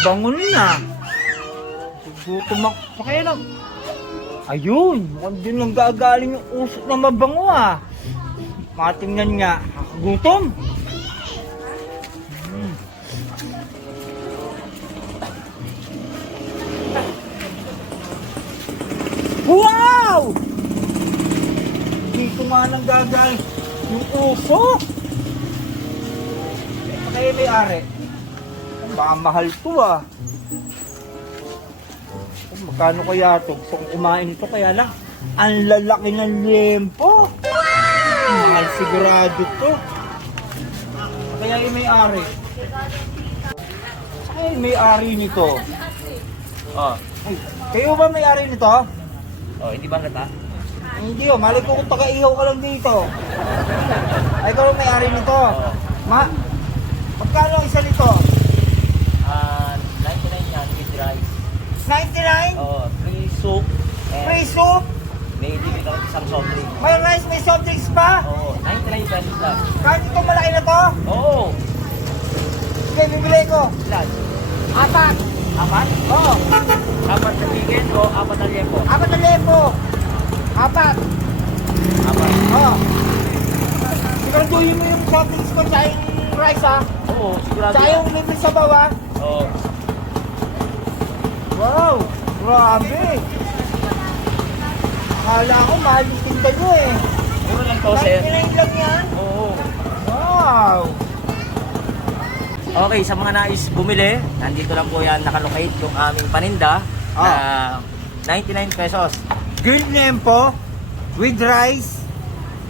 Bangon na. Gutom ako. Pakialam. Ayun, mukhang din lang gagaling yung usok na mabango ah. Matingnan nga. Gutom. Wow! Dito nga nang gagaling yung usok. Kaya may-ari. Baka mahal to ah. Magkano kaya ito? Gusto kong kumain ito kaya lang. Ang lalaki ng lempo. Mahal sigurado to. Kaya yung may-ari. Kaya yung may-ari nito. Oh. Ay, kayo ba may-ari nito? Oh, hindi ba halata? Hindi oh, mali ko kung taga-ihaw ka lang dito. Ay, ikaw ang may-ari nito. Magkano ang isa nito? 99 yan, with rice. 99? Oh, free soup. And Free soup? may libre ka isang soft drink. May rice, may soft drinks pa? Oh, 99 pesos lang. Kahit itong malaki na to? Oh, Sige, bibili ko. ilan? 4. Apat? Oo. Apat na chicken o apat na liempo? 4,000. 4. Apat. Oo. Siguraduhin mo yung soft drinks ko sa yung rice ha. Oo, sigurado Sa yan. yung libre sa bawa. Oo. Wow, grabe. Akala ko mahal yung tinda nyo eh. Yun lang to, sir. 99 lang yan. Oo. Wow. Okay, sa mga nais bumili, nandito lang po yan nakalocate yung aming paninda na 99 pesos. Grilled lempo with rice,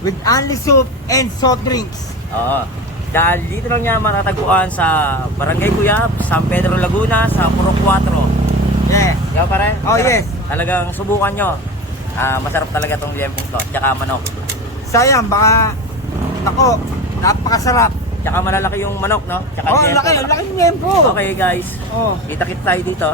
with only soup and soft drinks. Oo. Dahil dito lang niya matatagpuan sa Barangay Cuyab, San Pedro Laguna, sa Purok 4. Yeah. Yan pare? Oh, yes. Talagang subukan nyo. Masarap talaga tong liempong to. Tsaka manok. Sayang, baka, nako, napakasarap. Tsaka malalaki yung manok, no? Tsaka Oh, liempo. laki, laki ng lempo. Okay guys, Oh. kita-kit tayo dito.